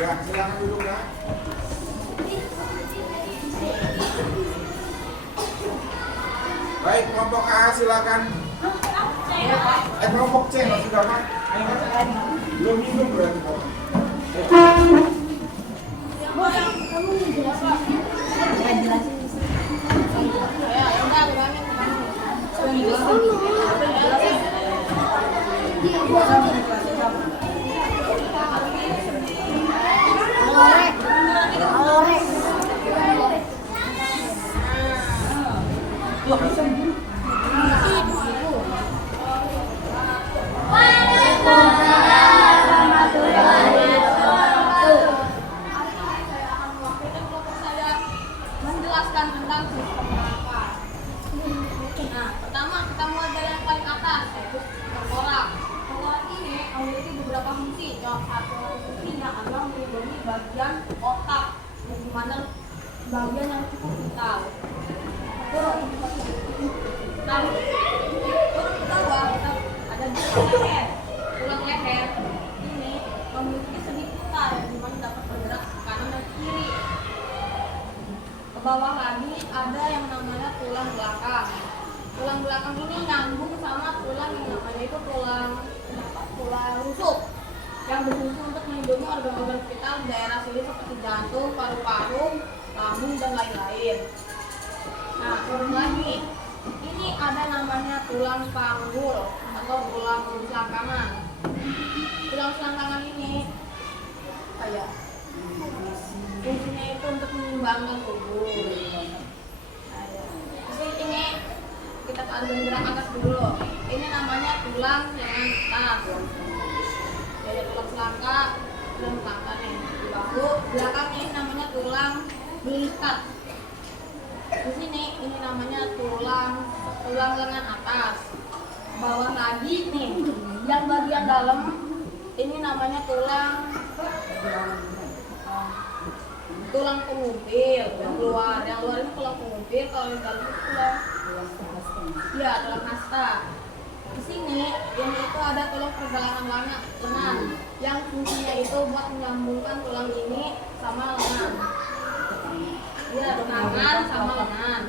Ya, silakan duduk ya. Baik, kelompok A silakan. Kelompok C sudah Pak. Belum minum berarti Pak. Menjelaskan tentang sistem neraka. Nah, pertama kita mulai dari yang paling atas, yaitu tengkorak. Tengkorak ini memiliki beberapa fungsi. Yang satu fungsinya adalah melindungi bagian otak, yang dimana bagian yang cukup vital. Terus ke bawah kita ada tulang leher. Tulang leher ini memiliki sendi putar yang dimana dapat bergerak ke kanan dan kiri. Ke bawah lagi ada yang namanya tulang belakang. Tulang belakang ini nyambung sama tulang yang namanya itu tulang rusuk yang berfungsi untuk melindungi organ-organ vital di daerah sini seperti jantung, paru-paru, lambung dan lain-lain. Nah, turun lagi. Ini ada namanya tulang panggul atau tulang selangkangan. Tulang selangkangan ini kayak fungsinya itu untuk menyeimbangkan tubuh. Jadi ini kita ada gerak atas dulu. Ini namanya tulang lengan atas. Jadi tulang selangka, tulang selangka nih di bahu. Belakangnya ini namanya tulang belikat. Di sini ini namanya tulang lengan atas. Bawah lagi nih, yang bagian dalam ini namanya tulang pengumpil yang luar ini tulang pengumpil, kalau yang dalam itu tulang hasta. Di sini ini itu ada tulang pergelangan lengan yang fungsinya itu buat menyambungkan tulang ini sama lengan. Ya, tangan sama lengan.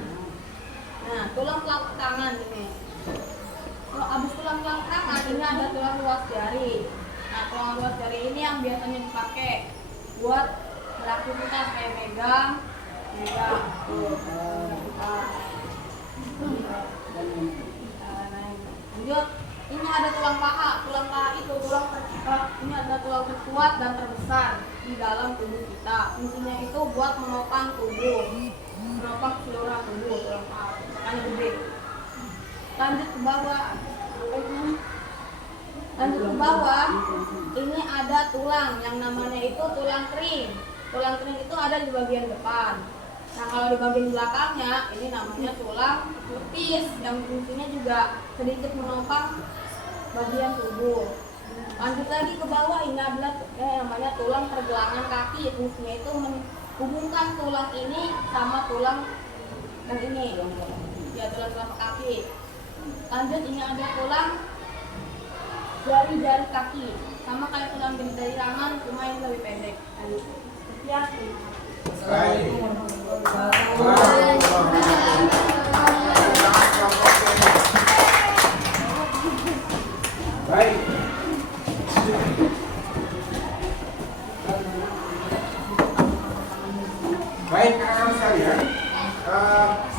Nah, tulang pelapak tangan ini. Kalau habis tulang pelapak tangan ini ada tulang ruas jari. Nah, tulang ruas jari ini yang biasanya dipakai buat beraktivitas kayak megang. Lanjut, ini ada tulang paha. Tulang paha itu ini ada tulang terkuat dan terbesar di dalam tubuh kita. Fungsinya itu buat menopang tubuh, menopang seluruh tubuh. Tulang paha makanya gede. Lanjut ke bawah. Ini ada tulang yang namanya itu tulang kering. Tulang kering itu ada di bagian depan. Nah, kalau di bagian belakangnya ini namanya tulang betis yang fungsinya juga sedikit menopang bagian tubuh. Lanjut lagi ke bawah, ini adalah namanya tulang pergelangan kaki. Fungsinya itu menghubungkan tulang ini sama tulang yang ini, ya tulang telapak kaki. Lanjut, ini ada tulang jari-jari kaki, sama kayak tulang jari tangan, cuma ini lebih pendek. Sekian. Baik. Baik, anak-anak sekalian,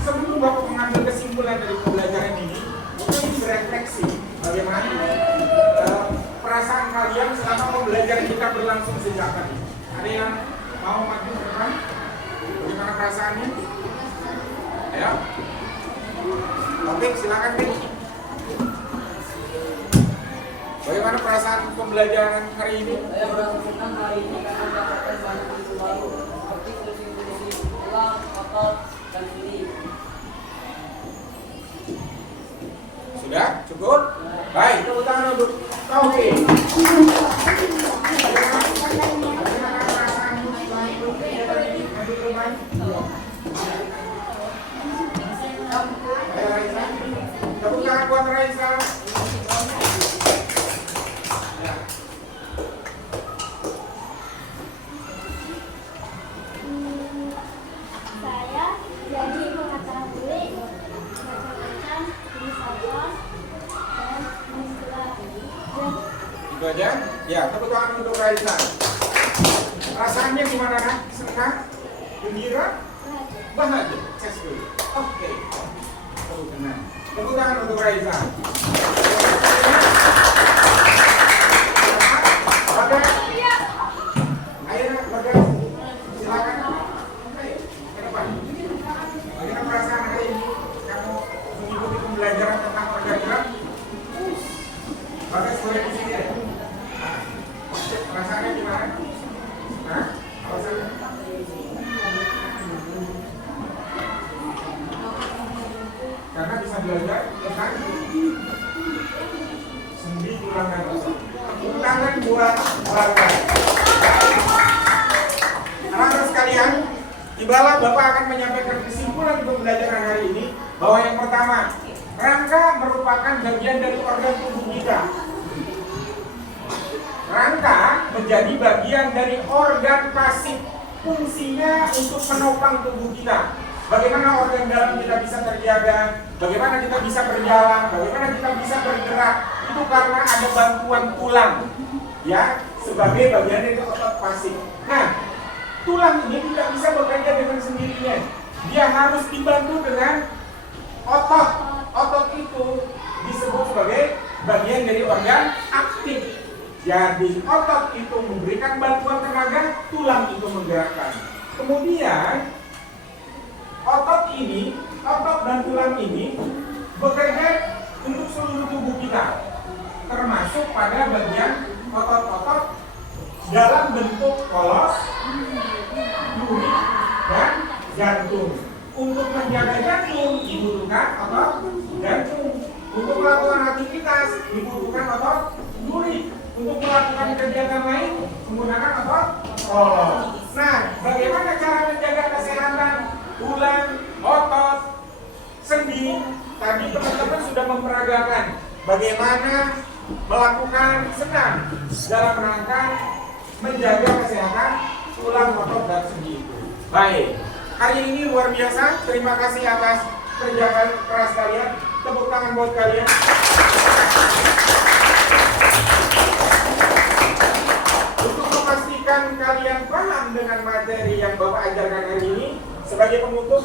sebelum Bapak mengambil kesimpulan dari pembelajaran ini, mungkin berefleksi bagaimana perasaan kalian selama pembelajaran kita berlangsung sejak tadi. Ada yang mau maju ke depan? Bagaimana perasaannya? Ayo. Oke, silakan Pik. Bagaimana perasaan pembelajaran hari ini? Saya merasa senang hari ini karena mendapatkan banyak ilmu baru seperti fungsi-fungsi tulang, otot, dan sendi. Sudah? Cukup? Baik, tepuk tangan untuk Taufik. Bagaimana perasaanmu setelah ikut kegiatan ini? Aduk rumah? Ayo Raisa. Tepuk tangan buat Raisa. Saya jadi mengetahui macam-macam jenis otot dan muskulasi. Itu aja? Ya, tepuk tangan untuk Raisa. Perasaannya gimana, Nak? Senang? Gembira? Bahagia? Ses dulu. Oke. Tepuk tangan. Tepuk tangan untuk Raisa. Bagas. Ayo, Nak, Bagas. Silakan. Ayo, ke depan. Bagaimana perasaan hari ini kamu mengikuti pembelajaran tentang organ gerak? Bagas boleh di sini deh. Perasaannya gimana? Hah? Perasaannya? Karena bisa belajar tentang sendi, tulang, dan otot. Tepuk tangan buat Bagas. Anak-anak sekalian, tibalah Bapak akan menyampaikan kesimpulan pembelajaran hari ini bahwa yang pertama, rangka merupakan bagian dari organ tubuh kita. Rangka menjadi bagian dari organ pasif, fungsinya untuk menopang tubuh kita. Bagaimana organ dalam kita bisa terjaga, bagaimana kita bisa berjalan, bagaimana kita bisa bergerak, itu karena ada bantuan tulang, ya, sebagai bagian dari otot pasif. Nah, tulang ini tidak bisa bekerja dengan sendirinya, dia harus dibantu dengan otot. Otot itu disebut sebagai bagian dari organ aktif. Jadi otot itu memberikan bantuan tenaga, tulang itu menggerakkan. Kemudian otot dan tulang ini bekerja untuk seluruh tubuh kita, termasuk pada bagian otot-otot dalam bentuk polos, duri, dan jantung. Untuk menjaga jantung dibutuhkan otot jantung. Untuk melakukan aktivitas dibutuhkan otot duri. Untuk melakukan kegiatan lain menggunakan otot polos. Nah, bagaimana cara menjaga kesehatan tulang, otot, sendi? Tadi teman-teman sudah memperagakan bagaimana melakukan senam dalam rangka menjaga kesehatan tulang, otot, dan sendi itu. Baik, hari ini luar biasa. Terima kasih atas kerja keras kalian. Tepuk tangan buat kalian. Untuk memastikan kalian paham dengan materi yang Bapak ajarkan hari ini, sebagai penutup,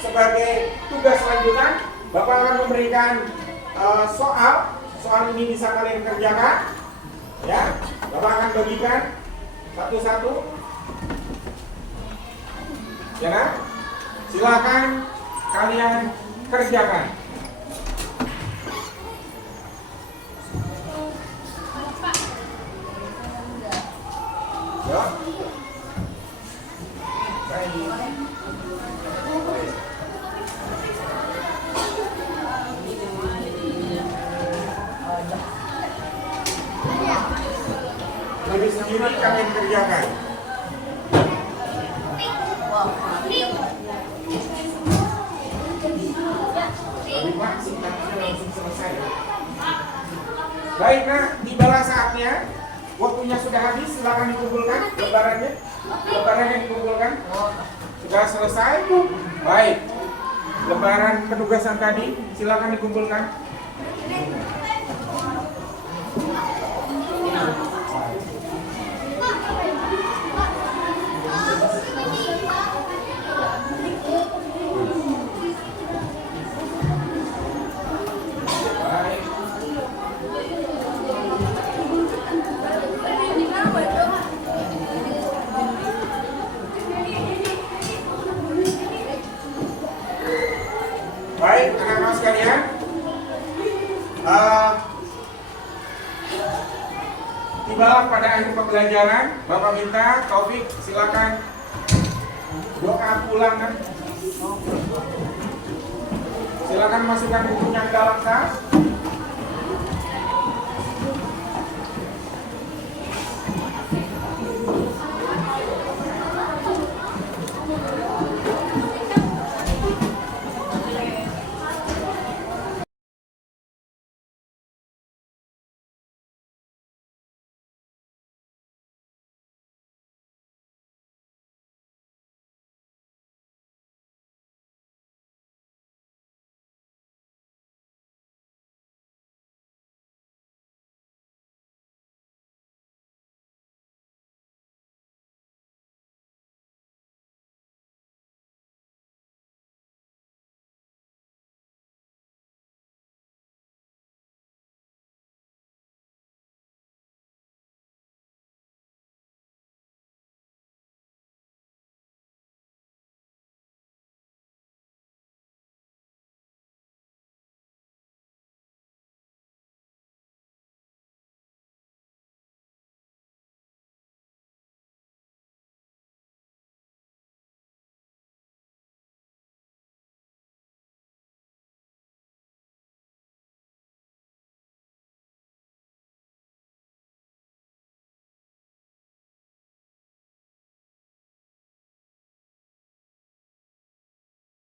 sebagai tugas lanjutan, Bapak akan memberikan soal ini bisa kalian kerjakan, ya. Bapak akan bagikan satu-satu, ya kan? Silakan kalian kerjakan. Ya. Lebih sendiri kalian kerjakan. Lebih Pak, singkatnya langsung selesai. Baik, nah, tibalah saatnya. Waktunya sudah habis, silakan dikumpulkan lembarannya. Lembarannya dikumpulkan. Sudah selesai? Baik. Lembaran penugasan tadi silakan dikumpulkan. Baik, anak-anak sekalian. Tibalah pada akhir pembelajaran. Bapak minta Taufik silakan doa pulang kan. Silakan masukkan bukunya ke dalam tas.